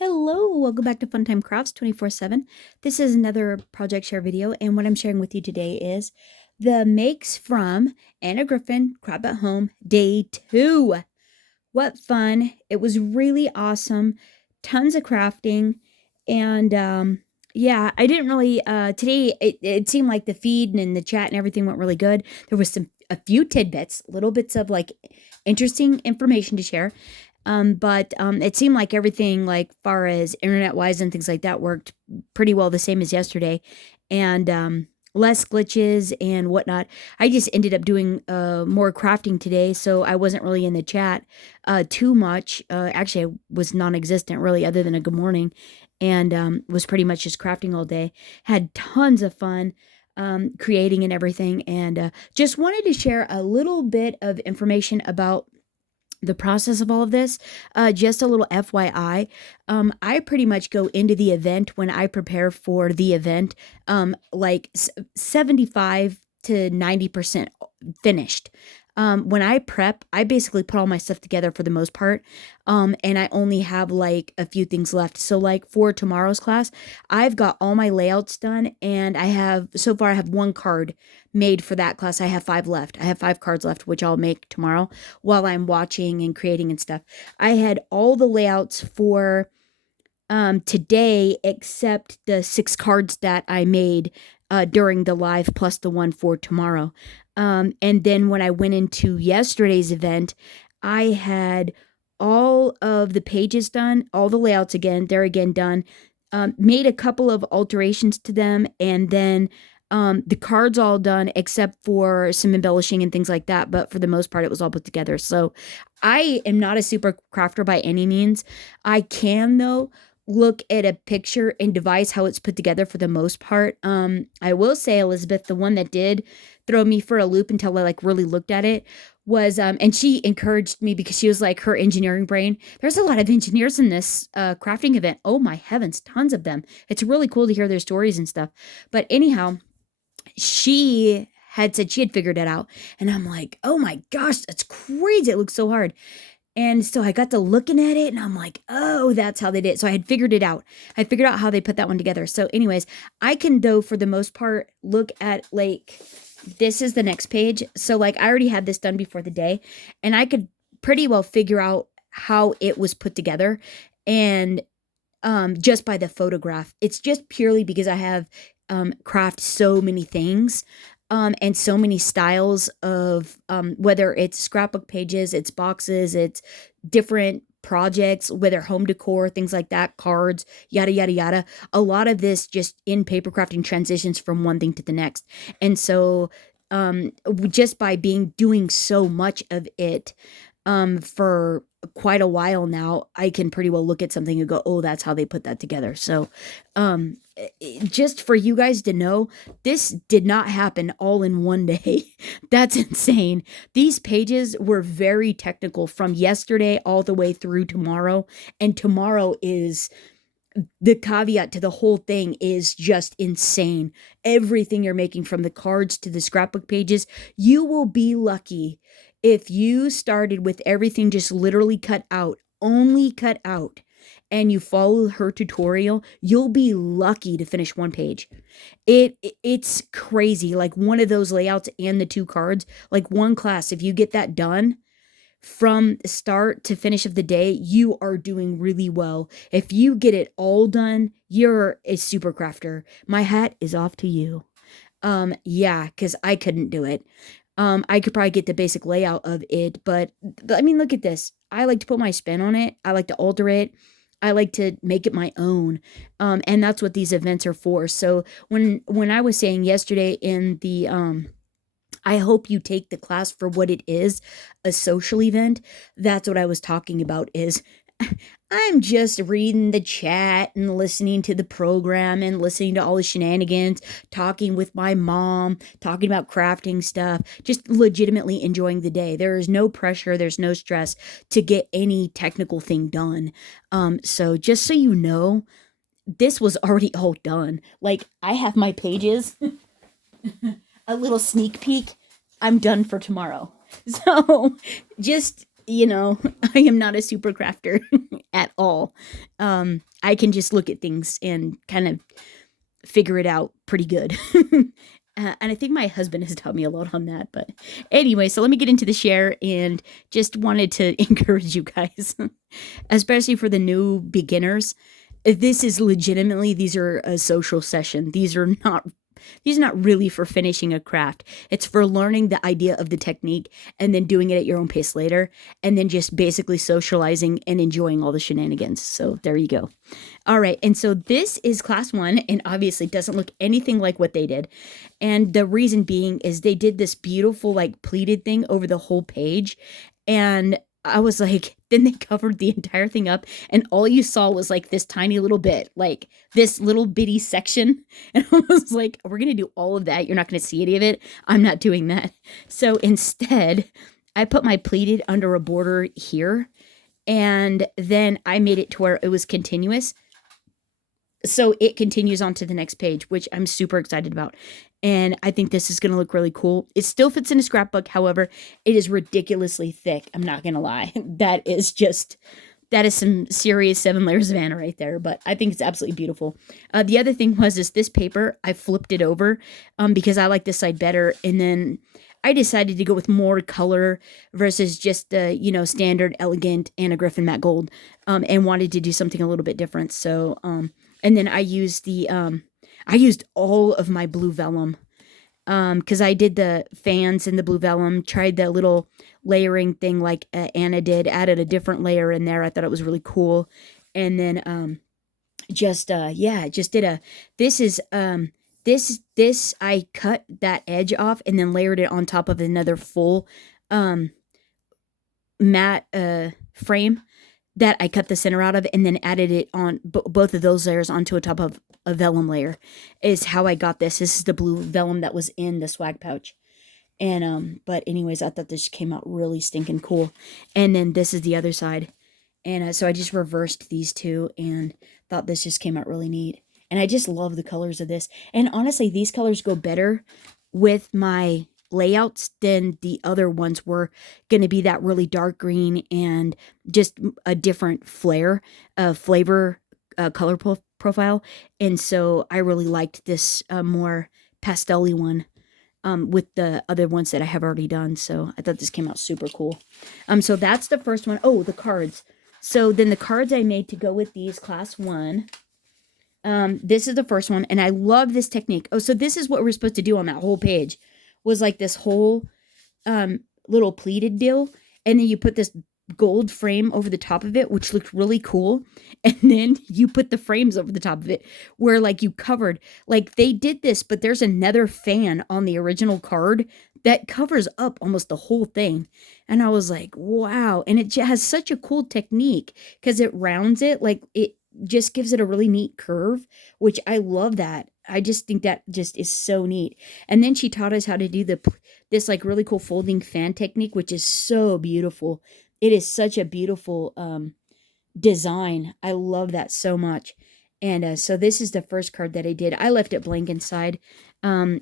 Hello, welcome back to Funtime Crafts 24/7. This is another project share video, and what I'm sharing with you today is the makes from Anna Griffin Crab at Home Day 2. What fun. It was really awesome. Tons of crafting. And yeah, I didn't really today it seemed like the feed and the chat and everything went really good. There was a few tidbits, little bits of like interesting information to share. But it seemed like everything, like far as internet wise and things like that, worked pretty well the same as yesterday, and less glitches and whatnot. I just ended up doing more crafting today, so I wasn't really in the chat too much. Actually, I was non-existent really, other than a good morning, and was pretty much just crafting all day. Had tons of fun. Creating and everything, and just wanted to share a little bit of information about the process of all of this. Just a little FYI, I pretty much go into the event when I prepare for the event, like 75 to 90% finished. When I prep, I basically put all my stuff together for the most part, and I only have like a few things left. So like for tomorrow's class, I've got all my layouts done, and I have one card made for that class. I have 5 left. I have 5 cards left, which I'll make tomorrow while I'm watching and creating and stuff. I had all the layouts for today except the 6 cards that I made during the live, plus the one for tomorrow. And then when I went into yesterday's event, I had all of the pages done, all the layouts again, they're again done. Made a couple of alterations to them, and then the cards all done except for some embellishing and things like that. But for the most part, it was all put together. So I am not a super crafter by any means. I can, though, look at a picture and devise how it's put together for the most part. I will say, Elizabeth, the one that did throw me for a loop until I like really looked at it was and she encouraged me because she was like, her engineering brain, there's a lot of engineers in this crafting event. Oh my heavens, tons of them. It's really cool to hear their stories and stuff. But anyhow, she had said she had figured it out, and I'm like, oh my gosh, that's crazy, it looks so hard. And so I got to looking at it, and I'm like, oh, that's how they did it. So I had figured it out. I figured out how they put that one together. So anyways, I can, though, for the most part, look at like, this is the next page. So like, I already had this done before the day, and I could pretty well figure out how it was put together. And just by the photograph, it's just purely because I have craft so many things, and so many styles of whether it's scrapbook pages, it's boxes, it's different projects, whether home decor, things like that, cards, yada yada yada. A lot of this just in paper crafting transitions from one thing to the next. And so just by doing so much of it for quite a while now, I can pretty well look at something and go, oh, that's how they put that together. So just for you guys to know, this did not happen all in one day. That's insane. These pages were very technical from yesterday all the way through tomorrow, and tomorrow is the caveat to the whole thing is just insane. Everything you're making, from the cards to the scrapbook pages, you will be lucky if you started with everything just literally cut out, only cut out, and you follow her tutorial. You'll be lucky to finish one page. It's crazy. Like one of those layouts and the 2 cards, like one class, if you get that done from start to finish of the day, you are doing really well. If you get it all done, you're a super crafter. My hat is off to you. Yeah, because I couldn't do it. I could probably get the basic layout of it, but I mean, look at this. I like to put my spin on it. I like to alter it. I like to make it my own. And that's what these events are for. So when I was saying yesterday in the I hope you take the class for what it is, a social event. That's what I was talking about is I'm just reading the chat and listening to the program and listening to all the shenanigans, talking with my mom, talking about crafting stuff, just legitimately enjoying the day. There is no pressure, there's no stress to get any technical thing done. So just so you know, this was already all done. Like, I have my pages. A little sneak peek. I'm done for tomorrow. So just you know, I am not a super crafter at all. I can just look at things and kind of figure it out pretty good. And I think my husband has taught me a lot on that. But anyway, so let me get into the share and just wanted to encourage you guys, especially for the new beginners. This is legitimately, these are a social session. These are not really for finishing a craft. It's for learning the idea of the technique and then doing it at your own pace later, and then just basically socializing and enjoying all the shenanigans. So there you go. All right, and so this is class 1, and obviously doesn't look anything like what they did. And the reason being is they did this beautiful like pleated thing over the whole page, and I was like, then they covered the entire thing up, and all you saw was like this tiny little bit, like this little bitty section. And I was like, we're gonna do all of that. You're not gonna see any of it. I'm not doing that. So instead, I put my pleated under a border here, and then I made it to where it was continuous. So it continues on to the next page, which I'm super excited about. And I think this is going to look really cool. It still fits in a scrapbook. However, it is ridiculously thick. I'm not going to lie. That is some serious 7 layers of Anna right there. But I think it's absolutely beautiful. The other thing is this paper, I flipped it over because I like this side better. And then I decided to go with more color versus just the, standard, elegant Anna Griffin matte gold, and wanted to do something a little bit different. So, and then I used I used all of my blue vellum, because I did the fans in the blue vellum, tried that little layering thing like Anna did, added a different layer in there. I thought it was really cool. And then, just did this I cut that edge off and then layered it on top of another full, matte, frame that I cut the center out of, and then added it on both of those layers onto a top of a vellum layer, is how I got this. This is the blue vellum that was in the swag pouch. And, but anyways, I thought this came out really stinking cool. And then this is the other side. And so I just reversed these two and thought this just came out really neat. And I just love the colors of this. And honestly, these colors go better with my layouts than the other ones were going to be that really dark green and just a different flavor, color profile. And so I really liked this more pastel-y one with the other ones that I have already done. So I thought this came out super cool. So that's the first one. Oh, the cards. So then the cards I made to go with these class 1. This is the first one, and I love this technique. Oh, so this is what we're supposed to do on that whole page, was like this whole little pleated deal, and then you put this gold frame over the top of it, which looked really cool, and then you put the frames over the top of it where like you covered, like they did this, but there's another fan on the original card that covers up almost the whole thing. And I was like, wow. And it has such a cool technique because it rounds it, like it just gives it a really neat curve, which I love that. I just think that just is so neat. And then she taught us how to do this like really cool folding fan technique, which is so beautiful. It is such a beautiful design. I love that so much. And so this is the first card that I did. I left it blank inside. I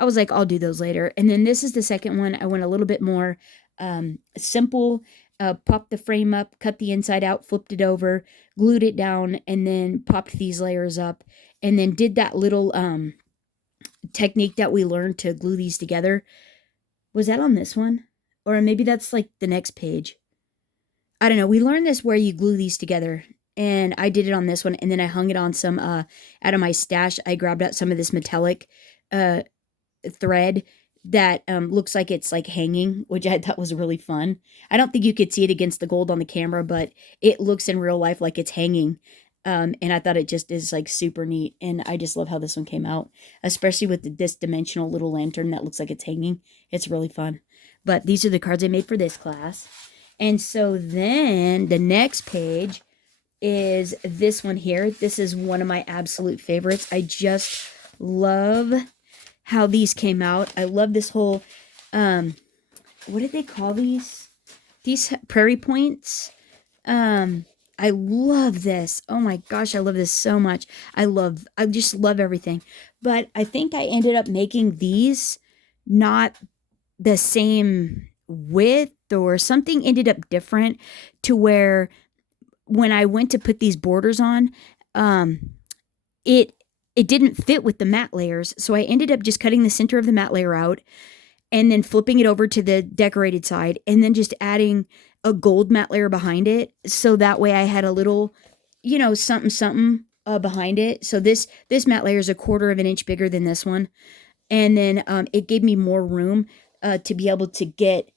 was like, I'll do those later. And then this is the second one. I went a little bit more simple. Popped the frame up, cut the inside out, flipped it over, glued it down, and then popped these layers up, and then did that little technique that we learned to glue these together. Was that on this one? Or maybe that's like the next page. I don't know. We learned this where you glue these together, and I did it on this one, and then I hung it on some, out of my stash. I grabbed out some of this metallic thread that looks like it's like hanging, which I thought was really fun. I don't think you could see it against the gold on the camera, but it looks in real life like it's hanging. And I thought it just is like super neat. And I just love how this one came out, especially with this dimensional little lantern that looks like it's hanging. It's really fun. But these are the cards I made for this class. And so then the next page is this one here. This is one of my absolute favorites. I just love how these came out. I love this whole, what did they call these? These prairie points. I love this. Oh my gosh, I love this so much. I just love everything. But I think I ended up making these not the same width or something ended up different to where when I went to put these borders on, um, it it didn't fit with the matte layers. So I ended up just cutting the center of the matte layer out and then flipping it over to the decorated side and then just adding a gold matte layer behind it. So that way I had a little, something behind it. So this matte layer is a quarter of an inch bigger than this one. And then it gave me more room to be able to get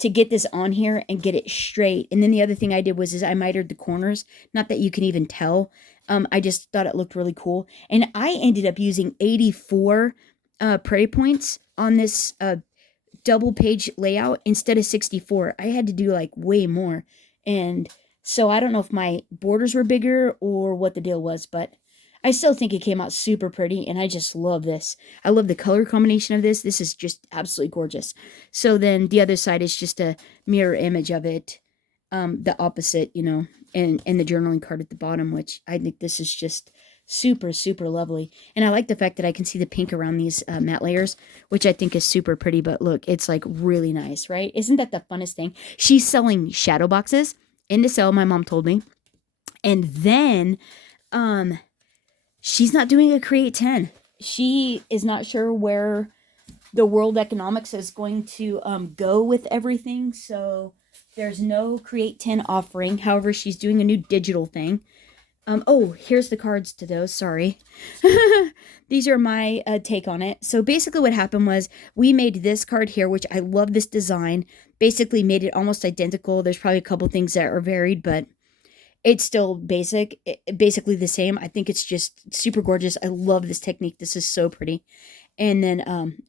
this on here and get it straight. And then the other thing I did was is I mitered the corners. Not that you can even tell. I just thought it looked really cool. And I ended up using 84 prairie points on this double page layout instead of 64. I had to do like way more. And so I don't know if my borders were bigger or what the deal was, but I still think it came out super pretty, and I just love this. I love the color combination of this. This is just absolutely gorgeous. So then the other side is just a mirror image of it, the opposite, and the journaling card at the bottom, which I think this is just super, super lovely. And I like the fact that I can see the pink around these matte layers, which I think is super pretty, but look, it's like really nice, right? Isn't that the funnest thing? She's selling shadow boxes into sale, my mom told me. And then, she's not doing a Create 10. She is not sure where the world economics is going to go with everything. So there's no Create 10 offering. However, she's doing a new digital thing. Oh, here's the cards to those. Sorry. These are my take on it. So basically what happened was we made this card here, which I love this design. Basically made it almost identical. There's probably a couple things that are varied, but it's still basically the same. I think it's just super gorgeous. I love this technique. This is so pretty. And then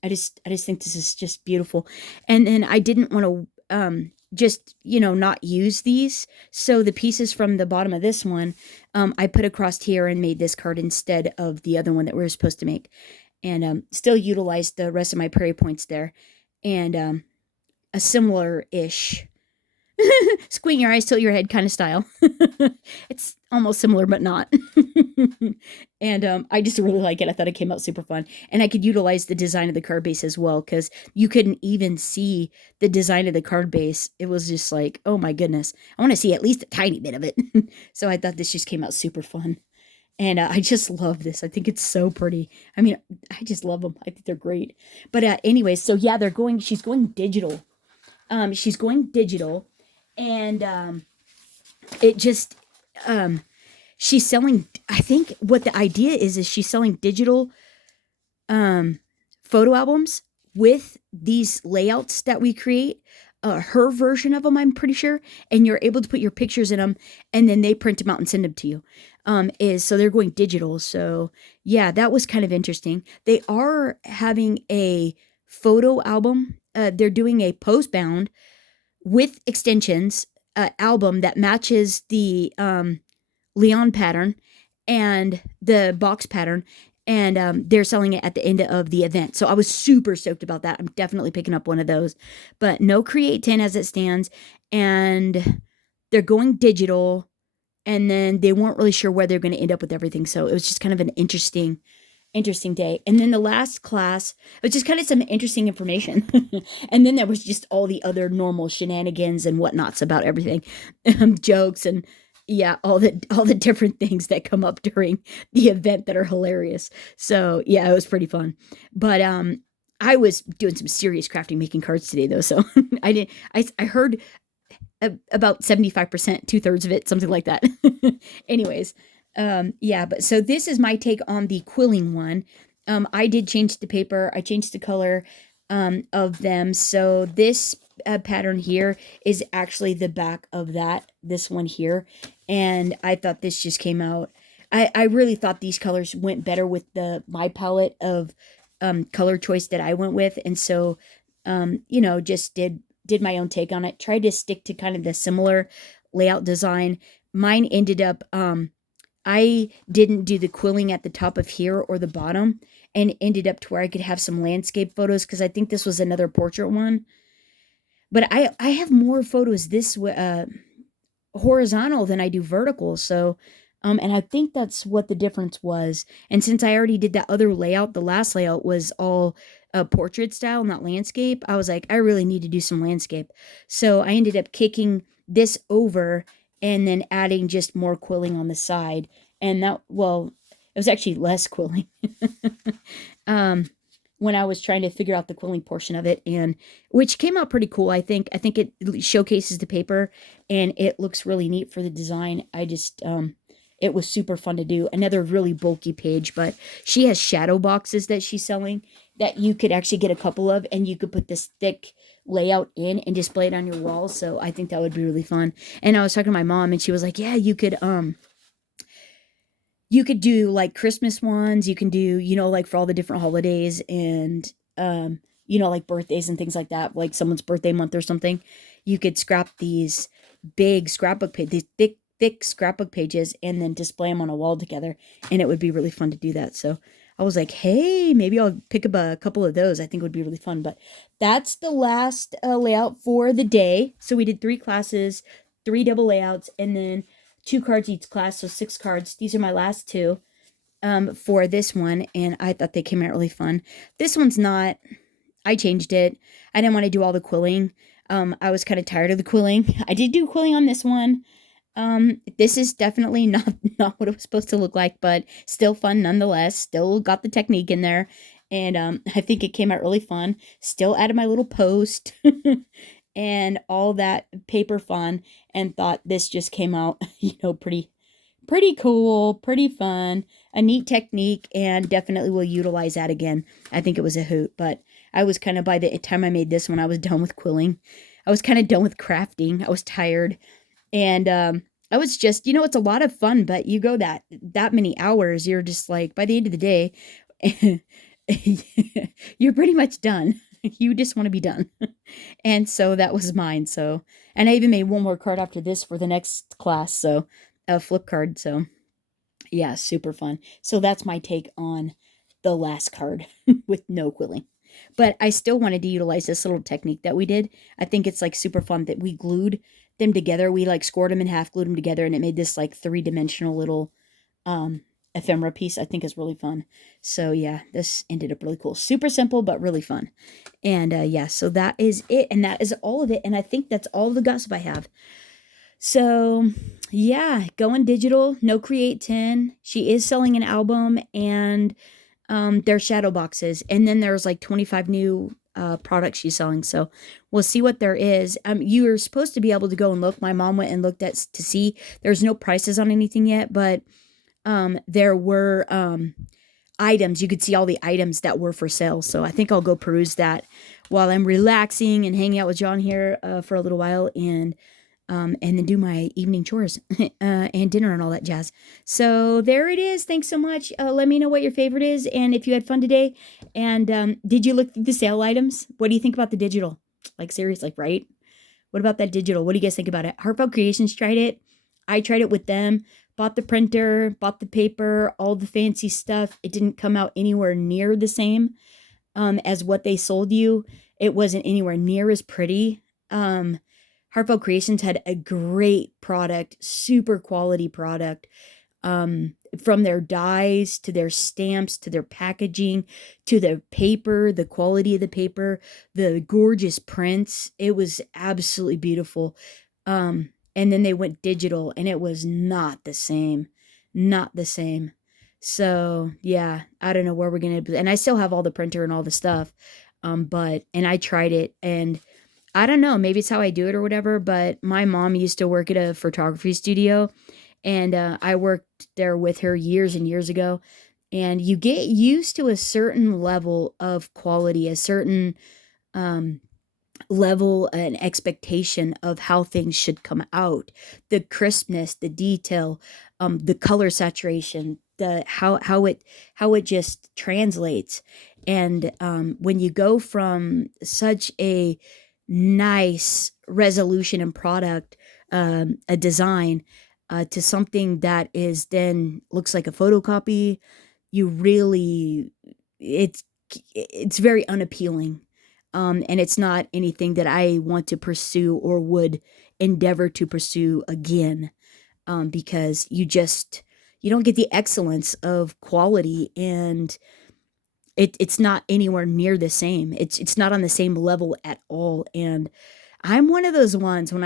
I just think this is just beautiful. And then I didn't want to just, not use these. So the pieces from the bottom of this one, I put across here and made this card instead of the other one that we were supposed to make. And still utilized the rest of my prairie points there. And a similar-ish squint your eyes, tilt your head kind of style. It's almost similar, but not. And I just really like it. I thought it came out super fun. And I could utilize the design of the card base as well, because you couldn't even see the design of the card base. It was just like, oh my goodness. I want to see at least a tiny bit of it. So I thought this just came out super fun. And I just love this. I think it's so pretty. I mean, I just love them. I think they're great. But anyways, so yeah, she's going digital. She's going digital. And it just she's selling, I think what the idea is she's selling digital photo albums with these layouts that we create, her version of them, I'm pretty sure, and you're able to put your pictures in them, and then they print them out and send them to you. So they're going digital. So yeah, that was kind of interesting. They are having a photo album. They're doing a post-bound with extensions album that matches the Leon pattern and the box pattern, and they're selling it at the end of the event. So I was super stoked about that. I'm definitely picking up one of those, but no Create 10 as it stands, and they're going digital, and then they weren't really sure where they're going to end up with everything. So it was just kind of an interesting day. And then the last class, it was just kind of some interesting information. And then there was just all the other normal shenanigans and whatnots about everything, jokes and yeah, all the different things that come up during the event that are hilarious. So yeah, it was pretty fun. But I was doing some serious crafting, making cards today though. So I heard about 75%, 2/3 of it, something like that. Anyways, yeah, but so this is my take on the quilling one. I did change the paper. I changed the color of them. So this pattern here is actually the back of this one here. And I thought this just came out. I really thought these colors went better with my palette of color choice that I went with. And so, just did my own take on it. Tried to stick to kind of the similar layout design. Mine ended up, I didn't do the quilling at the top of here or the bottom, and ended up to where I could have some landscape photos, because I think this was another portrait one. But I have more photos this horizontal than I do vertical, so And I think that's what the difference was. And since I already did that other layout, the last layout was all portrait style, not landscape. I was like, I really need to do some landscape. So I ended up kicking this over and then adding just more quilling on the side. And that, well, it was actually less quilling. um, when I was trying to figure out the quilling portion of it, and which came out pretty cool. I think it showcases the paper and it looks really neat for the design. I just it was super fun to do. Another really bulky page, but she has shadow boxes that she's selling that you could actually get a couple of, and you could put this thick layout in and display it on your wall. So I think that would be really fun. And I was talking to my mom and she was like, yeah, you could do like Christmas ones. You can do, like for all the different holidays and, like birthdays and things like that, like someone's birthday month or something. You could scrap these big scrapbook pages, these thick scrapbook pages, and then display them on a wall together. And it would be really fun to do that. So I was like, hey, maybe I'll pick up a couple of those. I think it would be really fun. But that's the last layout for the day. So we did 3 classes, 3 double layouts, and then 2 cards each class, so 6 cards. These are my last 2 for this one, and I thought they came out really fun. This one's not, I changed it. I didn't want to do all the quilling. I was kind of tired of the quilling. I did do quilling on this one. This is definitely not what it was supposed to look like, but still fun nonetheless. Still got the technique in there, and I think it came out really fun. Still added my little post and all that paper fun, and thought this just came out, pretty cool, pretty fun, a neat technique, and definitely will utilize that again. I think it was a hoot, but I was kind of, by the time I made this one, I was done with quilling. I was kind of done with crafting. I was tired. And I was just, it's a lot of fun, but you go that many hours, you're just like, by the end of the day, you're pretty much done. You just want to be done. And so that was mine. So, and I even made one more card after this for the next class. So a flip card. So yeah, super fun. So that's my take on the last card with no quilling. But I still wanted to utilize this little technique that we did. I think it's like super fun that we glued them together. We like scored them in half, glued them together, and it made this like 3-dimensional little ephemera piece. I think is really fun. So yeah, this ended up really cool. Super simple, but really fun. And yeah, so that is it. And that is all of it. And I think that's all the gossip I have. So yeah, going digital, no Create 10. She is selling an album, and there's shadow boxes, and then there's like 25 new products she's selling. So we'll see what there is. You're supposed to be able to go and look. My mom went and looked at to see. There's no prices on anything yet, but there were items. You could see all the items that were for sale. So I think I'll go peruse that while I'm relaxing and hanging out with John here for a little while, and then do my evening chores and dinner and all that jazz. So there it is. Thanks so much. Let me know what your favorite is, and if you had fun today. And did you look through the sale items? What do you think about the digital? Like, seriously, right? What about that digital? What do you guys think about it? Heartfelt Creations tried it. I tried it with them. Bought the printer, bought the paper, all the fancy stuff. It didn't come out anywhere near the same as what they sold you. It wasn't anywhere near as pretty. Heartfelt Creations had a great product, super quality product, from their dies to their stamps to their packaging to the paper, the quality of the paper, the gorgeous prints. It was absolutely beautiful. And then they went digital, and it was not the same, not the same. So yeah, I don't know where we're gonna. And I still have all the printer and all the stuff, and I tried it, and I don't know, maybe it's how I do it or whatever, but my mom used to work at a photography studio, and I worked there with her years and years ago. And you get used to a certain level of quality, a certain level and expectation of how things should come out, the crispness, the detail, the color saturation, the how it just translates. And when you go from such a nice resolution and product, a design, to something that is then looks like a photocopy, you really, it's very unappealing. And it's not anything that I want to pursue or would endeavor to pursue again, because you just you don't get the excellence of quality, and it's not anywhere near the same. It's not on the same level at all. And I'm one of those ones when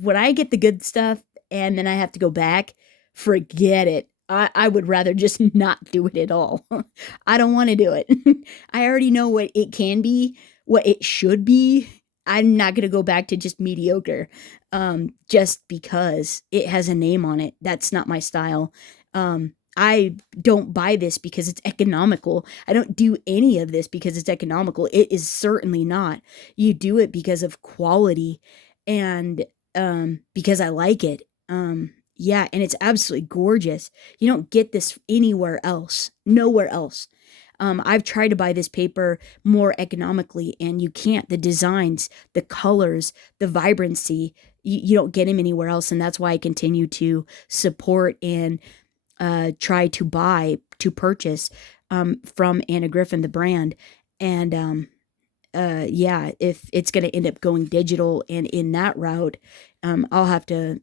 when I get the good stuff and then I have to go back, forget it. I would rather just not do it at all. I don't want to do it. I already know what it can be, what it should be. I'm not going to go back to just mediocre just because it has a name on it. That's not my style. I don't buy this because it's economical. I don't do any of this because it's economical. It is certainly not. You do it because of quality and because I like it. Yeah, and it's absolutely gorgeous. You don't get this anywhere else. Nowhere else. I've tried to buy this paper more economically, and you can't. The designs, the colors, the vibrancy, you don't get them anywhere else, and that's why I continue to support and try to purchase from Anna Griffin, the brand. And yeah, if it's going to end up going digital and in that route, I'll have to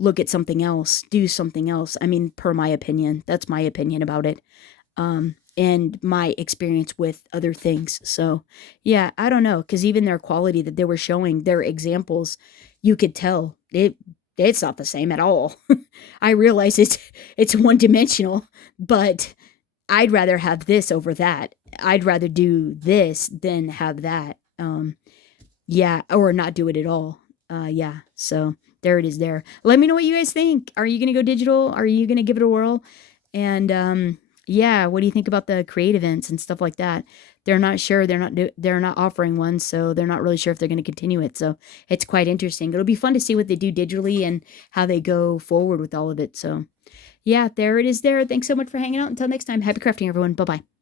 look at something else, do something else. I mean, per my opinion, that's my opinion about it. And my experience with other things. So, yeah, I don't know, because even their quality that they were showing, their examples, you could tell it's not the same at all. I realize it's one dimensional, but I'd rather have this over that. I'd rather do this than have that. Yeah, or not do it at all. Yeah, so there it is there. Let me know what you guys think. Are you going to go digital? Are you going to give it a whirl? And yeah, what do you think about the create events and stuff like that? They're not sure. They're not offering one, so they're not really sure if they're going to continue it. So it's quite interesting. It'll be fun to see what they do digitally and how they go forward with all of it. So yeah, there it is there. Thanks so much for hanging out. Until next time, happy crafting, everyone. Bye-bye.